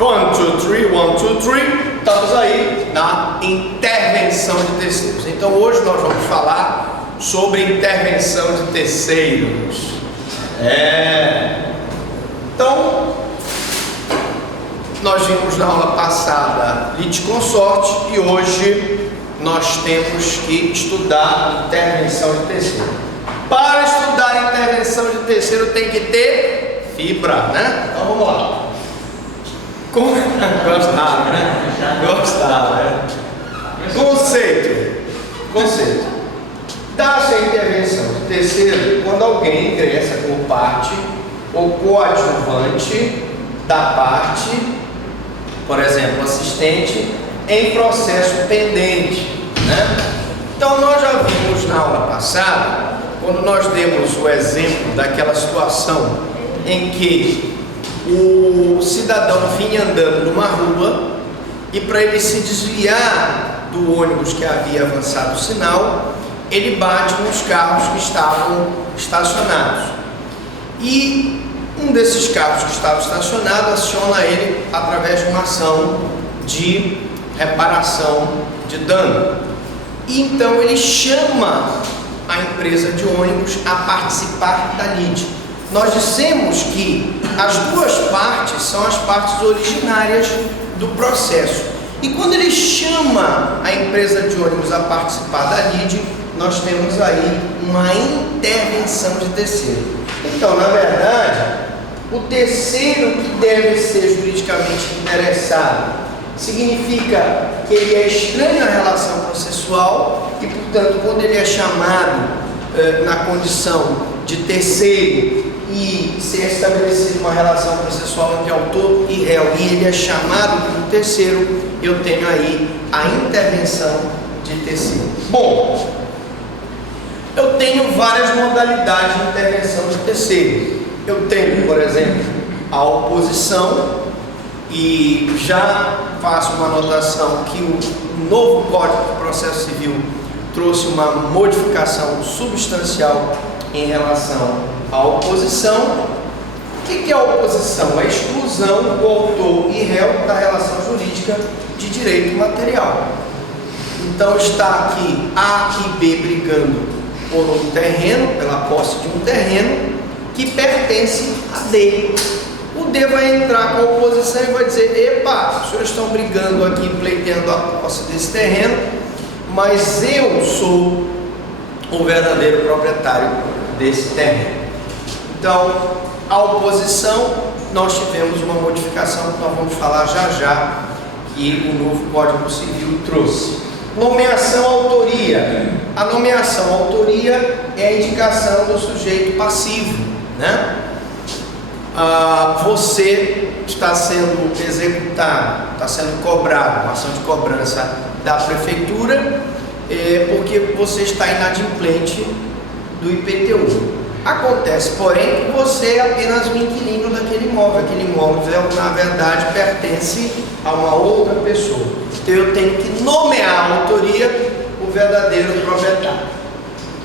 1, 2, 3, 1, 2, 3. Estamos aí na intervenção de terceiros. Então hoje nós vamos falar sobre intervenção de terceiros. Então, nós vimos na aula passada litisconsorte e hoje nós temos que estudar intervenção de terceiro. Para estudar intervenção de terceiro tem que ter fibra, né? Então vamos lá. Gostaram, né? Gostaram, né? Conceito. Dá-se a intervenção de terceiro quando alguém ingressa como parte ou coadjuvante da parte, por exemplo, assistente, em processo pendente, né? Então nós já vimos na aula passada, quando nós demos o exemplo daquela situação em que o cidadão vinha andando numa rua e para ele se desviar do ônibus que havia avançado o sinal, ele bate nos carros que estavam estacionados. E um desses carros que estava estacionado aciona ele através de uma ação de reparação de dano. E então ele chama a empresa de ônibus a participar da lide. Nós dissemos que as duas partes são as partes originárias do processo. E quando ele chama a empresa de ônibus a participar da lide, nós temos aí uma intervenção de terceiro. Então, na verdade, o terceiro que deve ser juridicamente interessado significa que ele é estranho à relação processual e, portanto, quando ele é chamado na condição de terceiro e ser estabelecida uma relação processual entre autor e réu e ele é chamado como terceiro, eu tenho aí a intervenção de terceiro. Bom, eu tenho várias modalidades de intervenção de terceiro. Eu tenho, por exemplo, a oposição, e já faço uma anotação que o novo Código de Processo Civil trouxe uma modificação substancial em relação à oposição. O que é a oposição? A exclusão do autor e réu da relação jurídica de direito material. Então está aqui A e B brigando por um terreno, pela posse de um terreno que pertence a D. O D vai entrar com a oposição e vai dizer: epa, os senhores estão brigando aqui, pleiteando a posse desse terreno, mas eu sou o verdadeiro proprietário desse terreno. Então, a oposição, nós tivemos uma modificação que nós vamos falar já, que o novo Código Civil trouxe. Nomeação autoria. A nomeação autoria é a indicação do sujeito passivo, né? Você está sendo executado, está sendo cobrado, uma ação de cobrança da prefeitura, porque você está inadimplente do IPTU. Acontece, porém, que você é apenas um inquilino daquele imóvel. Aquele imóvel, na verdade, pertence a uma outra pessoa. Então eu tenho que nomear a autoria, o verdadeiro proprietário.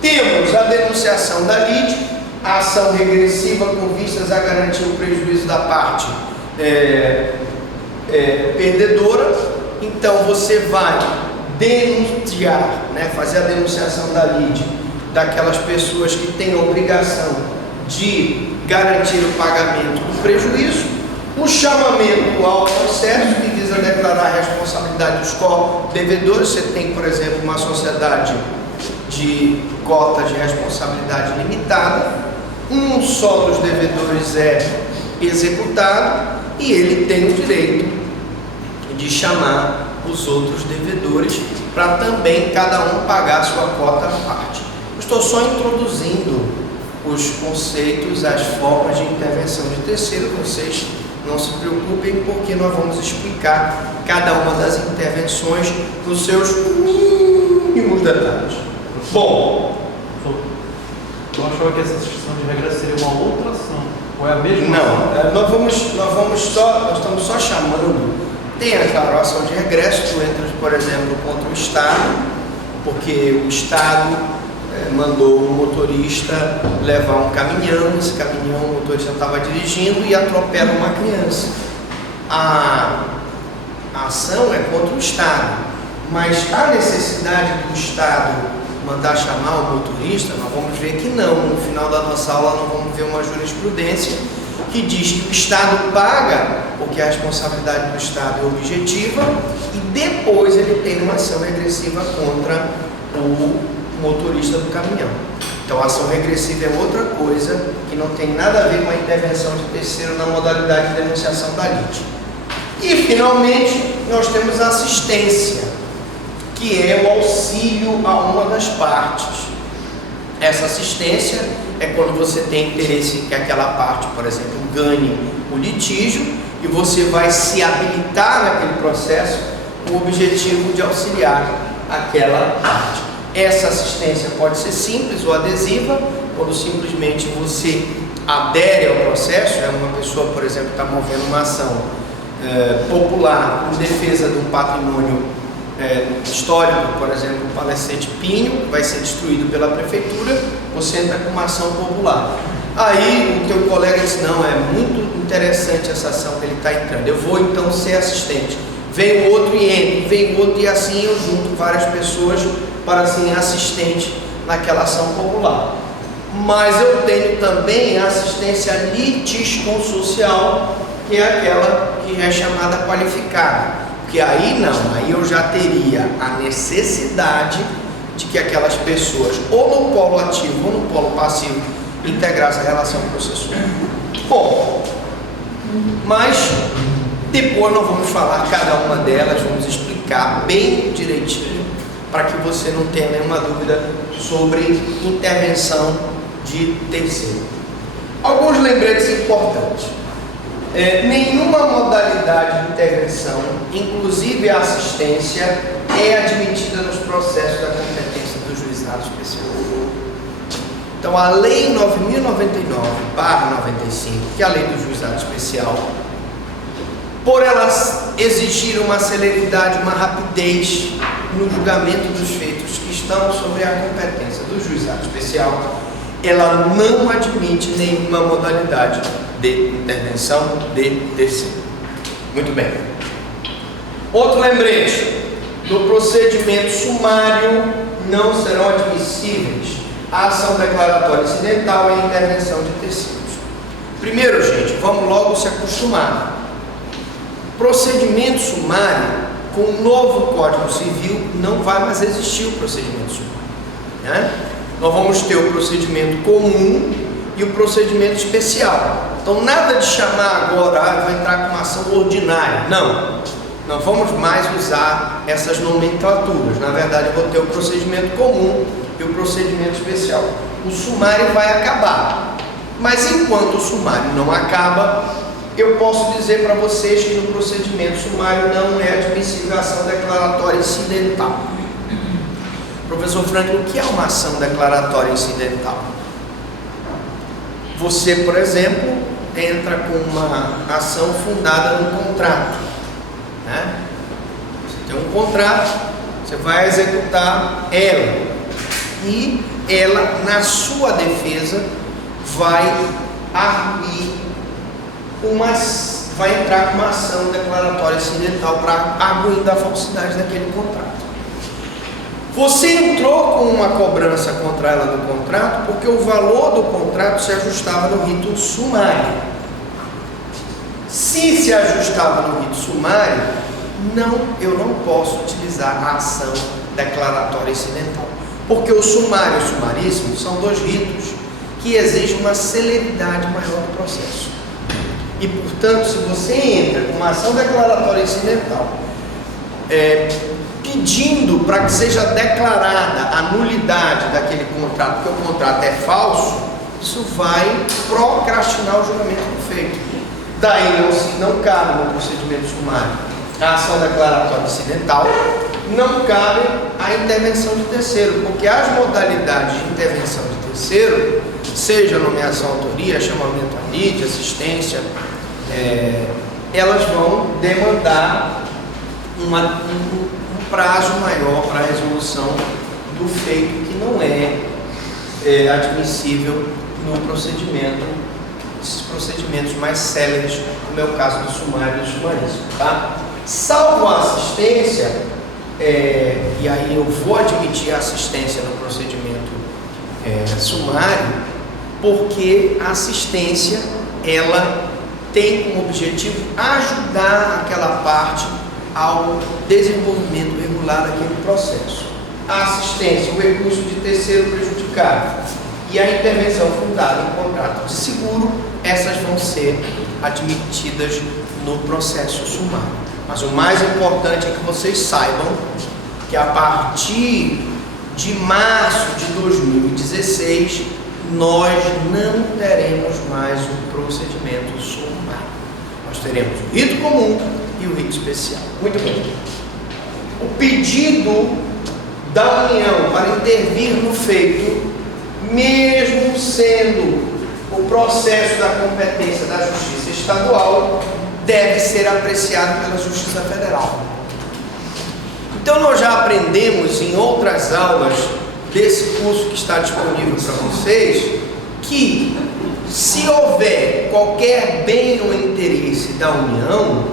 Temos a denunciação da lide, a ação regressiva com vistas a garantir o prejuízo da parte perdedora. Então você vai denunciar, né, fazer a denunciação da lide daquelas pessoas que têm a obrigação de garantir o pagamento do prejuízo. O chamamento ao processo, que visa declarar a responsabilidade dos co-devedores. Você tem, por exemplo, uma sociedade de cota de responsabilidade limitada, um só dos devedores é executado e ele tem o direito de chamar os outros devedores para também cada um pagar a sua cota à parte. Estou só introduzindo os conceitos, as formas de intervenção de terceiro. Vocês não se preocupem, porque nós vamos explicar cada uma das intervenções nos seus mínimos detalhes. Bom, eu achava que essa extinção de regra seria uma outra ação, ou é a mesma ação? Não, nós estamos só chamando. Tem a declaração de regresso, tu entras, por exemplo, contra o Estado, porque o Estado mandou o motorista levar um caminhão, esse caminhão o motorista estava dirigindo e atropela uma criança. a ação é contra o Estado, mas a necessidade do Estado mandar chamar o motorista, nós vamos ver que não. No final da nossa aula nós vamos ver uma jurisprudência que diz que o Estado paga, porque a responsabilidade do Estado é objetiva, e depois ele tem uma ação regressiva contra o motorista do caminhão. Então a ação regressiva é outra coisa que não tem nada a ver com a intervenção de terceiro na modalidade de denunciação da lide. E finalmente nós temos a assistência, que é o auxílio a uma das partes. Essa assistência é quando você tem interesse que aquela parte, por exemplo, ganhe o litígio e você vai se habilitar naquele processo com o objetivo de auxiliar aquela parte. Essa assistência pode ser simples ou adesiva, quando simplesmente você adere ao processo. É uma pessoa, por exemplo, que está movendo uma ação popular em defesa de um patrimônio histórico, por exemplo, o Palacete Pinho, que vai ser destruído pela prefeitura, você entra com uma ação popular. Aí o teu colega disse, não, é muito interessante essa ação que ele está entrando, eu vou então ser assistente. Vem o outro e entra, vem o outro, e assim eu junto várias pessoas para ser assistente naquela ação popular. Mas eu tenho também a assistência litisconsocial, que é aquela que é chamada qualificada. Porque aí não, aí eu já teria a necessidade de que aquelas pessoas, ou no polo ativo ou no polo passivo, integrassem a relação processual. Bom, mas depois nós vamos falar cada uma delas, vamos explicar bem direitinho, para que você não tenha nenhuma dúvida sobre intervenção de terceiro. Alguns lembretes importantes. Nenhuma modalidade de intervenção, inclusive a assistência, é admitida nos processos da competência do juizado especial. Então, a Lei 9.099/95, que é a Lei do Juizado Especial, por ela exigir uma celeridade, uma rapidez no julgamento dos feitos que estão sobre a competência do juizado especial, ela não admite nenhuma modalidade de intervenção de terceiro. Muito bem. Outro lembrete: no procedimento sumário não serão admissíveis a ação declaratória incidental e a intervenção de terceiros. Primeiro, gente, vamos logo se acostumar. Procedimento sumário, com o novo Código Civil, não vai mais existir o procedimento sumário, né? Nós vamos ter o procedimento comum e o procedimento especial. Então, nada de chamar agora, vou entrar com uma ação ordinária. Não vamos mais usar essas nomenclaturas. Na verdade, eu vou ter o procedimento comum e o procedimento especial. O sumário vai acabar, mas enquanto o sumário não acaba, eu posso dizer para vocês que no procedimento sumário não é admissível a ação declaratória incidental. Professor Franklin, o que é uma ação declaratória incidental? Você, por exemplo, entra com uma ação fundada no contrato, né? Você tem um contrato, você vai executar ela, e ela, na sua defesa, vai entrar com uma ação declaratória incidental para arguir a falsidade daquele contrato. Você entrou com uma cobrança contra ela do contrato porque o valor do contrato se ajustava no rito sumário. Se ajustava no rito sumário, eu não posso utilizar a ação declaratória incidental, porque o sumário e o sumaríssimo são dois ritos que exigem uma celeridade maior do processo. E, portanto, se você entra com uma ação declaratória incidental, pedindo para que seja declarada a nulidade daquele contrato, porque o contrato é falso, isso vai procrastinar o julgamento do feito. Daí não cabe no procedimento sumário a ação declaratória incidental, não cabe a intervenção de terceiro, porque as modalidades de intervenção de terceiro, seja nomeação, autoria, chamamento à lide, assistência, elas vão demandar um prazo maior para a resolução do feito que não é admissível no procedimento esses procedimentos mais céleres, como é o caso do sumário e do sumaríssimo, tá? Salvo a assistência, e aí eu vou admitir a assistência no procedimento sumário, porque a assistência, ela tem como objetivo ajudar aquela parte ao desenvolvimento regular daquele processo. A assistência, o recurso de terceiro prejudicado e a intervenção fundada em contrato de seguro, essas vão ser admitidas no processo sumário. Mas o mais importante é que vocês saibam que a partir de março de 2016, nós não teremos mais um procedimento sumário. Nós teremos o rito comum e o rito especial. Muito bem. O pedido da União para intervir no feito, mesmo sendo o processo da competência da Justiça Estadual, deve ser apreciado pela Justiça Federal. Então nós já aprendemos em outras aulas desse curso que está disponível para vocês, que se houver qualquer bem ou interesse da União,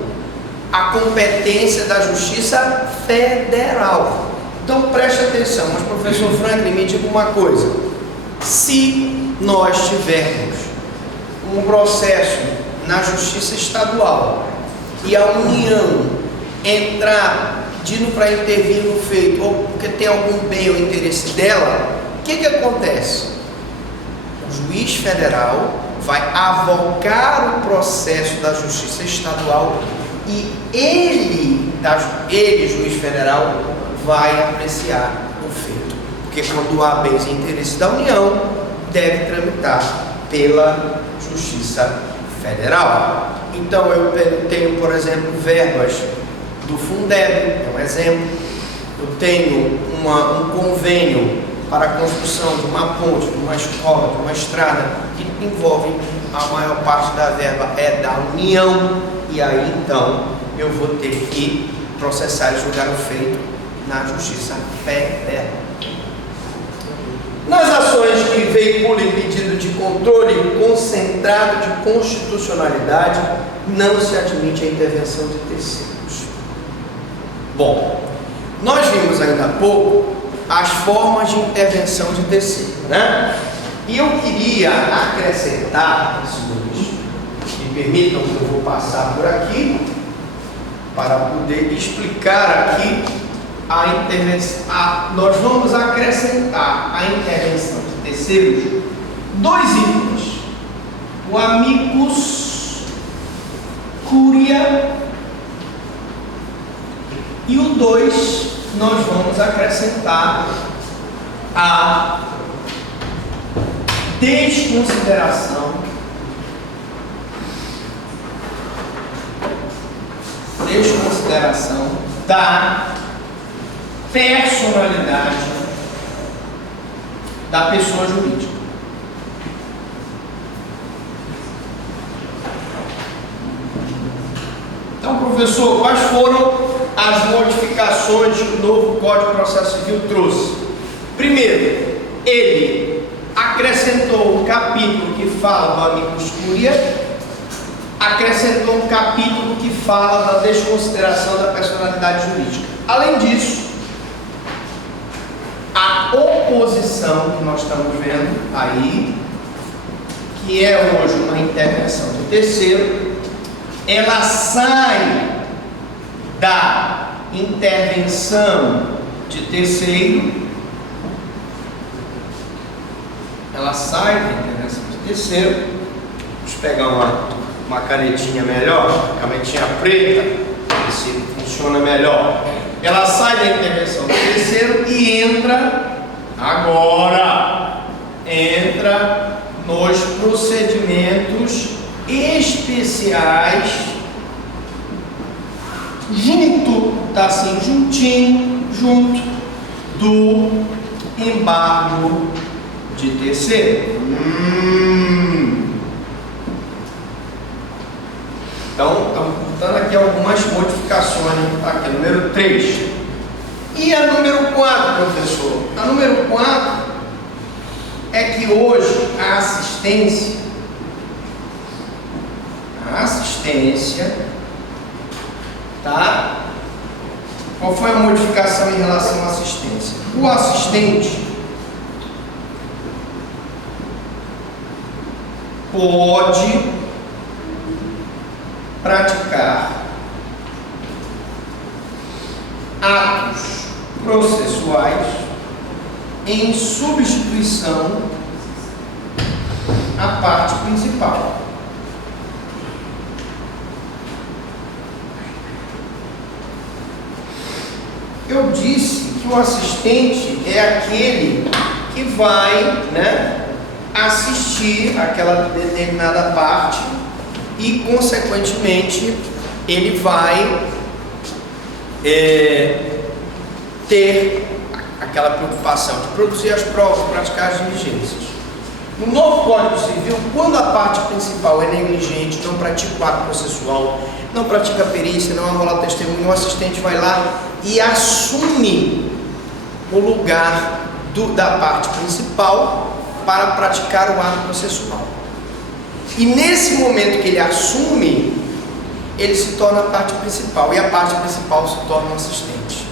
a competência da Justiça Federal. Então preste atenção, mas professor Franklin, me diga uma coisa: se nós tivermos um processo na Justiça Estadual e a União entrar pedindo para intervir no feito, ou porque tem algum bem ou interesse dela, o que acontece? O juiz federal vai avocar o processo da Justiça Estadual e ele, juiz federal, vai apreciar o feito. Porque quando há bens e interesse da União, deve tramitar pela Justiça Federal. Então eu tenho, por exemplo, verbas do Fundeb, é um exemplo. Eu tenho um convênio para a construção de uma ponte, de uma escola, de uma estrada, que envolve a maior parte da verba é da União, e aí então eu vou ter que processar e julgar o feito na Justiça Federal. Nas ações que veiculem pedido de controle concentrado de constitucionalidade, não se admite a intervenção de terceiros. Bom, nós vimos ainda há pouco as formas de intervenção de terceiro, né? E eu queria acrescentar, senhores, me permitam que eu vou passar por aqui, para poder explicar aqui a intervenção. Nós vamos acrescentar a intervenção de terceiros dois itens: o amicus curia, e o 2, nós vamos acrescentar a desconsideração da personalidade da pessoa jurídica. Então, professor, quais foram as modificações que o novo Código de Processo Civil trouxe? Primeiro, ele acrescentou um capítulo que fala do amicus curia, acrescentou um capítulo que fala da desconsideração da personalidade jurídica. Além disso, a oposição que nós estamos vendo aí, que é hoje uma intervenção de terceiro, ela sai da intervenção de terceiro, Deixa eu pegar uma canetinha melhor, canetinha preta, ver se funciona melhor. Ela sai da intervenção do terceiro e entra nos procedimentos especiais, junto do embargo de terceiro. Então, estamos contando aqui algumas modificações. Aqui, número 3. E a número 4, professor? A número 4 é que hoje a assistência assistência, tá? Qual foi a modificação em relação à assistência? O assistente pode praticar atos processuais em substituição à parte principal. Eu disse que o assistente é aquele que vai, assistir aquela determinada parte e, consequentemente, ele vai ter aquela preocupação de produzir as provas, praticar as diligências. No novo Código Civil, quando a parte principal é negligente, não pratica o ato processual, não pratica a perícia, não arrola testemunho, o assistente vai lá e assume o lugar da parte principal para praticar o ato processual. E nesse momento que ele assume, ele se torna a parte principal, e a parte principal se torna o assistente.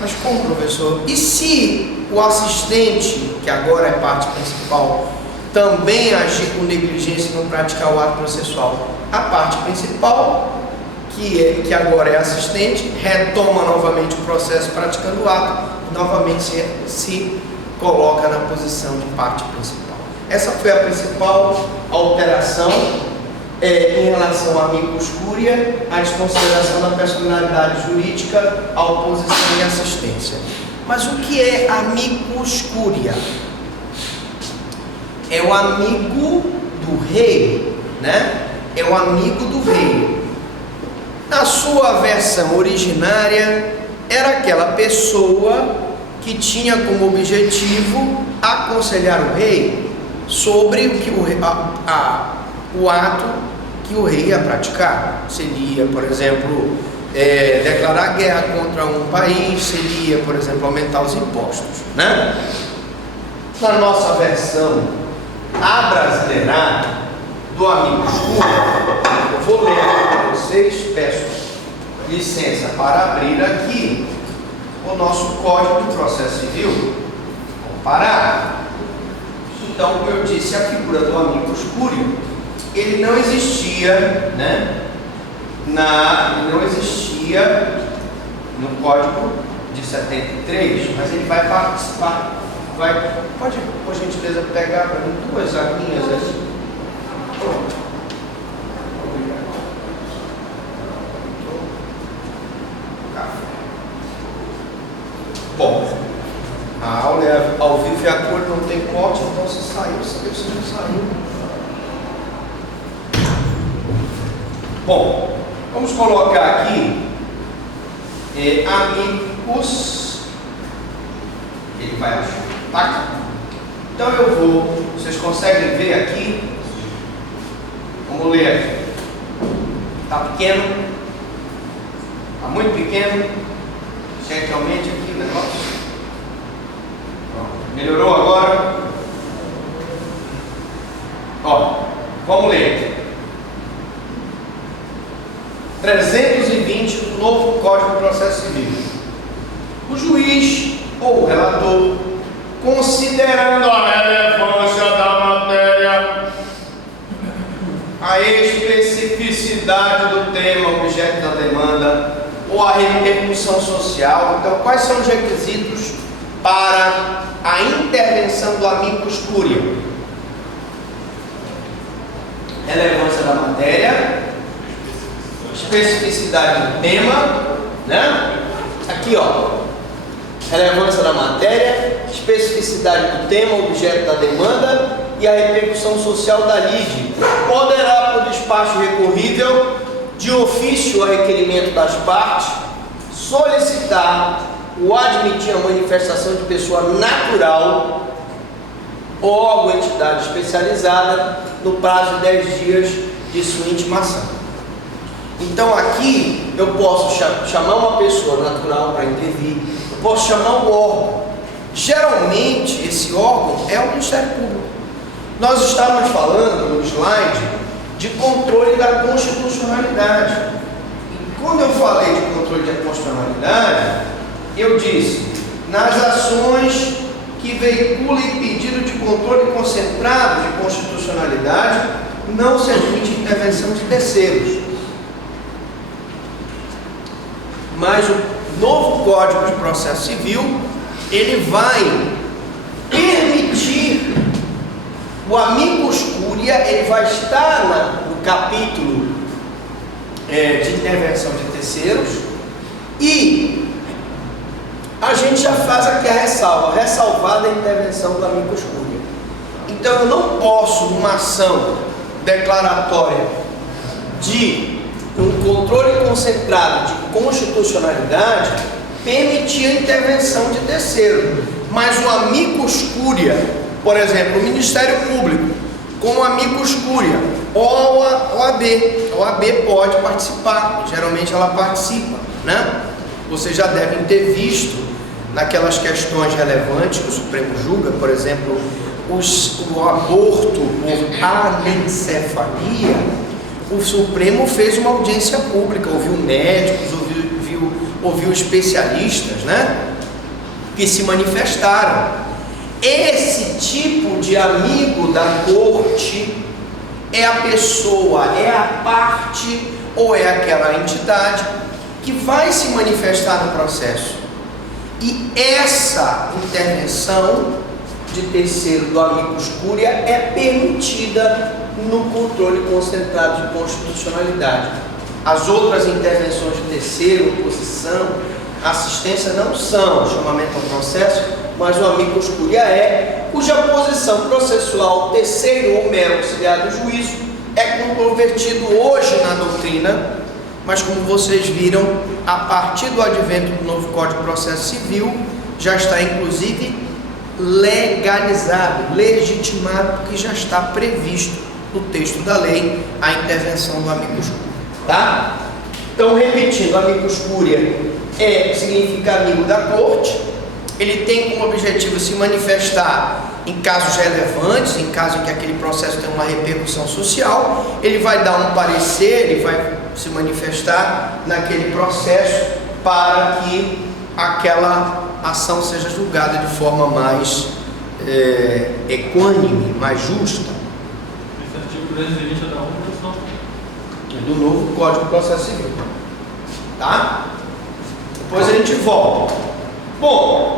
Mas como, professor? E se o assistente, que agora é parte principal, também agir com negligência e não praticar o ato processual? A parte principal, que agora é assistente, retoma novamente o processo praticando o ato, e novamente se coloca na posição de parte principal. Essa foi a principal alteração em relação à amicus curia, a desconsideração da personalidade jurídica, a oposição e assistência. Mas o que é amicus curia? É o amigo do rei, É o amigo do rei. Na sua versão originária, era aquela pessoa que tinha como objetivo aconselhar o rei sobre o que o ato que o rei ia praticar. Se ele ia, por exemplo, declarar guerra contra um país, se ele ia, por exemplo, aumentar os impostos, Na nossa versão abrasileirada do amicus curia, eu vou ler para vocês, peço licença para abrir aqui o nosso Código de Processo Civil comparado. Então, como eu disse, a figura do amicus curia, ele não existia, não existia no Código de 73, mas ele vai participar. Pode, por gentileza, pegar para mim 2 aguinhas aqui. Pronto. Bom, a aula é ao vivo e a cor, não tem corte, então se saiu, sabe se não saiu. Bom, vamos colocar aqui amicus, ele vai achar, tá? Então eu vou, vocês conseguem ver aqui? Vamos ler. Está pequeno? Está muito pequeno? Quer que aumente aqui o negócio? Melhorou agora? Vamos ler. 320 do novo Código de Processo Civil. O juiz ou o relator, considerando a relevância da matéria, a especificidade do tema objeto da demanda ou a repercussão social, então quais são os requisitos para a intervenção do amicus curia? Relevância da matéria, especificidade do tema, Aqui, relevância da matéria, especificidade do tema, objeto da demanda e a repercussão social da lide. Poderá, por despacho recorrível, de ofício a requerimento das partes, solicitar ou admitir a manifestação de pessoa natural ou alguma entidade especializada no prazo de 10 dias de sua intimação. Então aqui eu posso chamar uma pessoa natural para intervir, eu posso chamar um órgão. Geralmente esse órgão é o Ministério Público. Nós estávamos falando no slide de controle da constitucionalidade. E quando eu falei de controle da constitucionalidade, eu disse, nas ações que veiculem pedido de controle concentrado de constitucionalidade, não se admite intervenção de terceiros. Mas o novo Código de Processo Civil, ele vai permitir o amicus curia, ele vai estar no capítulo de intervenção de terceiros, e a gente já faz aqui a ressalvada a intervenção do amicus curia. Então eu não posso, numa ação declaratória de um controle concentrado de constitucionalidade, permitir a intervenção de terceiro. Mas o amicus curia, por exemplo, o Ministério Público, com o amicus curia, ou a OAB, a OAB pode participar, geralmente ela participa, né? Vocês já devem ter visto naquelas questões relevantes que o Supremo julga, por exemplo, o aborto por anencefalia. O Supremo fez uma audiência pública, ouviu médicos, ouviu especialistas, né, que se manifestaram. Esse tipo de amigo da corte é a pessoa, é a parte ou é aquela entidade que vai se manifestar no processo. E essa intervenção de terceiro do amicus curia é permitida no controle concentrado de constitucionalidade. As outras intervenções de terceiro, oposição, assistência não são chamamento ao processo, mas o amicus curia cuja posição processual, terceiro ou mero auxiliar do juízo, é controvertido hoje na doutrina, mas como vocês viram, a partir do advento do novo Código de Processo Civil, já está inclusive legalizado, legitimado, porque já está previsto no texto da lei a intervenção do amicus curia, tá? Então, repetindo, amicus curia significa amigo da corte. Ele tem como objetivo se manifestar em casos relevantes, em caso em que aquele processo tem uma repercussão social. Ele vai dar um parecer, ele vai se manifestar naquele processo para que aquela ação seja julgada de forma mais equânime, mais justa. Esse artigo 220 é da outra questão? Do novo Código de Processo Civil. Tá? Depois a gente volta. Bom,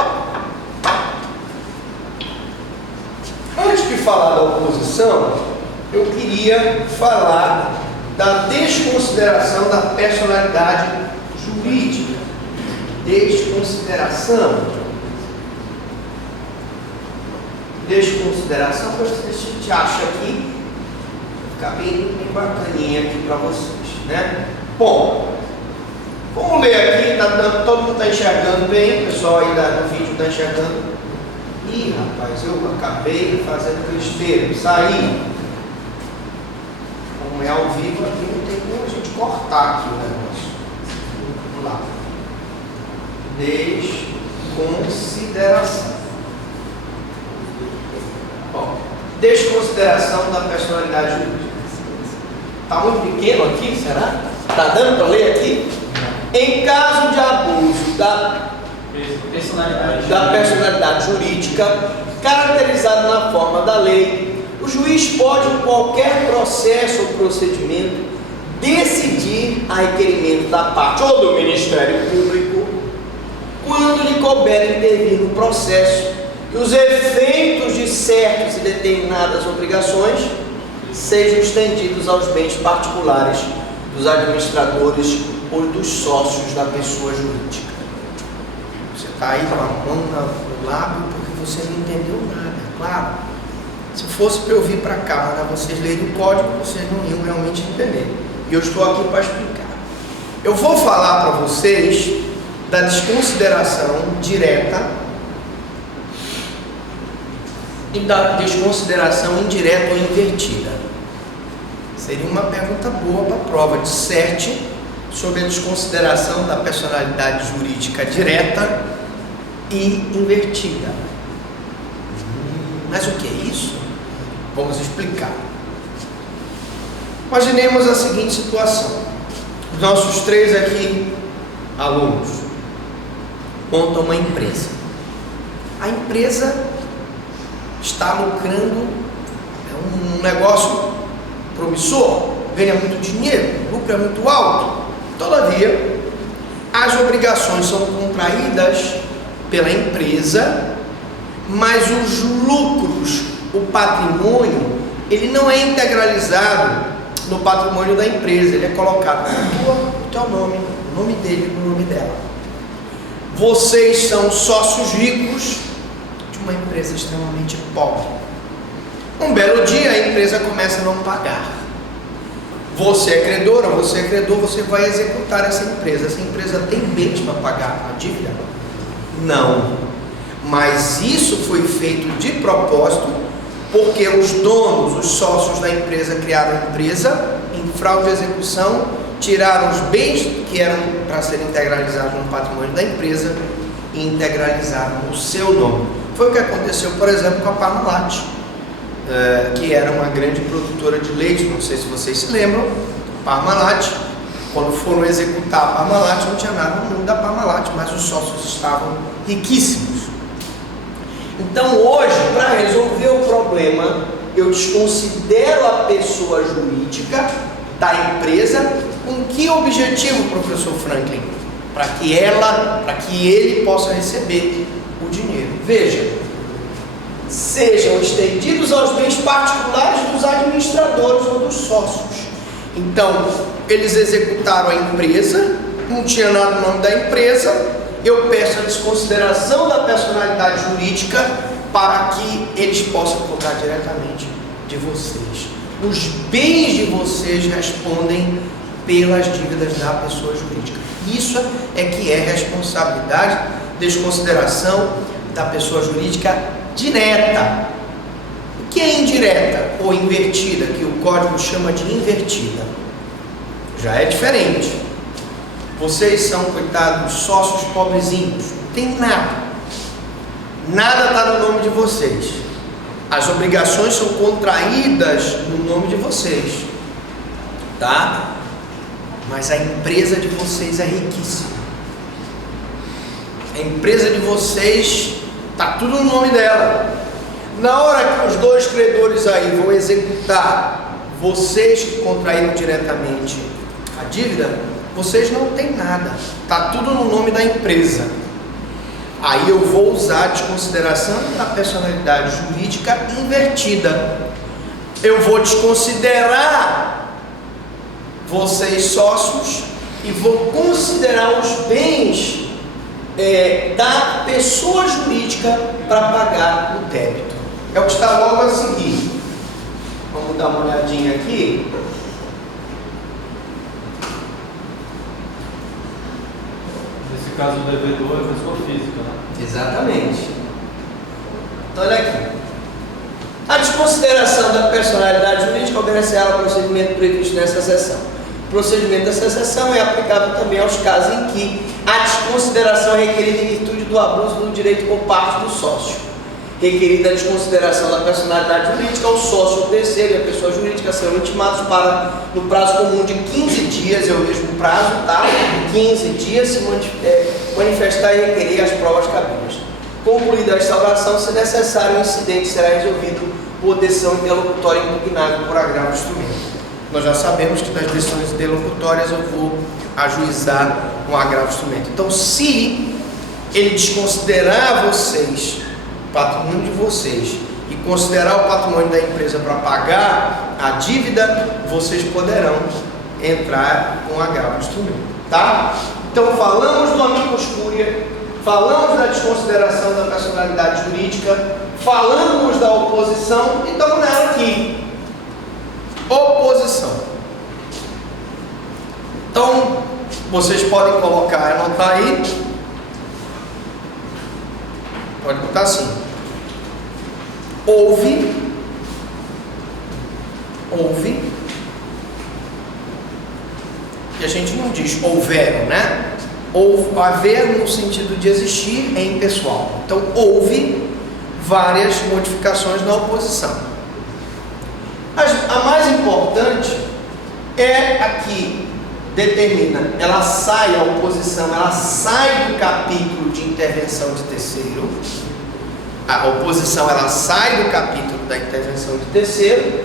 antes de falar da oposição, eu queria falar da desconsideração da personalidade jurídica. Desconsideração, que a gente acha aqui, fica bem bacaninha aqui para vocês, né? Bom, vamos ler aqui, todo mundo está enxergando bem, o pessoal aí no vídeo está enxergando. Ih, rapaz, eu acabei fazendo besteira, saí. Como é ao vivo aqui, não tem como a gente cortar aqui o negócio. Vamos lá. Desconsideração. Bom, desconsideração da personalidade jurídica. Está muito pequeno aqui, será? Está dando para ler aqui? Em caso de abuso da personalidade jurídica, caracterizado na forma da lei, o juiz pode, em qualquer processo ou procedimento, decidir a requerimento da parte ou do Ministério Público, quando lhe couber intervir no processo, que os efeitos de certas e determinadas obrigações sejam estendidos aos bens particulares dos administradores ou dos sócios da pessoa jurídica. Você está aí com a mão no lábio porque você não entendeu nada, claro. Se fosse para eu vir para cá, mandar vocês lerem o código, vocês não iam realmente entender. E eu estou aqui para explicar. Eu vou falar para vocês da desconsideração direta e da desconsideração indireta ou invertida. Seria uma pergunta boa para a prova. Disserte sobre a desconsideração da personalidade jurídica direta e invertida. Mas o que é isso? Vamos explicar. Imaginemos a seguinte situação: os nossos 3 aqui, alunos, montam uma empresa. A empresa está lucrando, é um negócio promissor, ganha muito dinheiro, lucro é muito alto. Todavia, as obrigações são contraídas pela empresa, mas os lucros, o patrimônio, ele não é integralizado no patrimônio da empresa, ele é colocado no teu nome, no nome dele, no nome dela. Vocês são sócios ricos de uma empresa extremamente pobre. Um belo dia a empresa começa a não pagar. Você é credor, você vai executar essa empresa. Essa empresa tem bens para pagar a dívida? Não. Mas isso foi feito de propósito, porque os donos, os sócios da empresa criaram a empresa em fraude de execução, tiraram os bens que eram para serem integralizados no patrimônio da empresa e integralizaram o seu nome. Foi o que aconteceu, por exemplo, com a Parmalat, que era uma grande produtora de leite. Não sei se vocês se lembram. Parmalat, quando foram executar a Parmalat, não tinha nada no nome da Parmalat, mas os sócios estavam riquíssimos. Então hoje, para resolver o problema, eu desconsidero a pessoa jurídica da empresa. Com que objetivo, professor Franklin? Para que ele possa receber o dinheiro. Veja, sejam estendidos aos bens particulares dos administradores ou dos sócios. Então, eles executaram a empresa, não tinha nada no nome da empresa. Eu peço a desconsideração da personalidade jurídica para que eles possam cobrar diretamente de vocês. Os bens de vocês respondem pelas dívidas da pessoa jurídica. Isso é que é responsabilidade, desconsideração da pessoa jurídica direta. O que é indireta ou invertida, que o código chama de invertida? Já é diferente. Vocês são, coitados, sócios pobrezinhos, não tem nada. Nada está no nome de vocês. As obrigações são contraídas no nome de vocês, tá? Mas a empresa de vocês é riquíssima. A empresa de vocês está tudo no nome dela. Na hora que os 2 credores aí vão executar, vocês que contraíram diretamente a dívida, vocês não têm nada, está tudo no nome da empresa. Aí eu vou usar a desconsideração da personalidade jurídica invertida. Eu vou desconsiderar vocês sócios e vou considerar os bens da pessoa jurídica para pagar o débito. É o que está logo a seguir. Vamos dar uma olhadinha aqui. Nesse caso, o devedor é pessoa física, né? Exatamente. Então, olha aqui. A desconsideração da personalidade jurídica obedecerá ao procedimento previsto nessa seção. O procedimento dessa seção é aplicável também aos casos em que a desconsideração é requerida em virtude do abuso do direito por parte do sócio. Requerida a desconsideração da personalidade jurídica, o sócio ou terceiro e a pessoa jurídica serão intimados para, no prazo comum de 15 dias, é o mesmo prazo, tá? 15 dias, se manifestar e requerer as provas cabíveis. Concluída a instauração, se necessário, o incidente será resolvido por decisão interlocutória impugnável por agravo do instrumento. Nós já sabemos que das decisões interlocutórias eu vou ajuizar um agravo do instrumento. Então, se ele desconsiderar vocês, o patrimônio de vocês, e considerar o patrimônio da empresa para pagar a dívida, vocês poderão entrar com agravo do instrumento, tá? Então, falamos do amicus curiae, falamos da desconsideração da personalidade jurídica, falamos da oposição e estamos nela aqui. Oposição. Então, vocês podem colocar, anotar aí. Pode botar assim. Houve. E a gente não diz houveram, né? Haver no sentido de existir é impessoal. Então, houve várias modificações na oposição. A mais importante é a que determina, ela sai, a oposição, ela sai do capítulo de intervenção de terceiro. A oposição, ela sai do capítulo da intervenção de terceiro,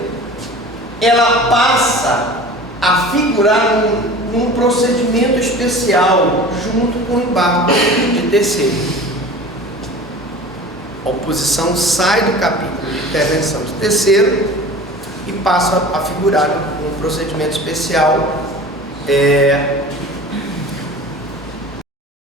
ela passa a figurar num procedimento especial junto com o embargo de terceiro. A oposição sai do capítulo de intervenção de terceiro e passa a figurar num procedimento especial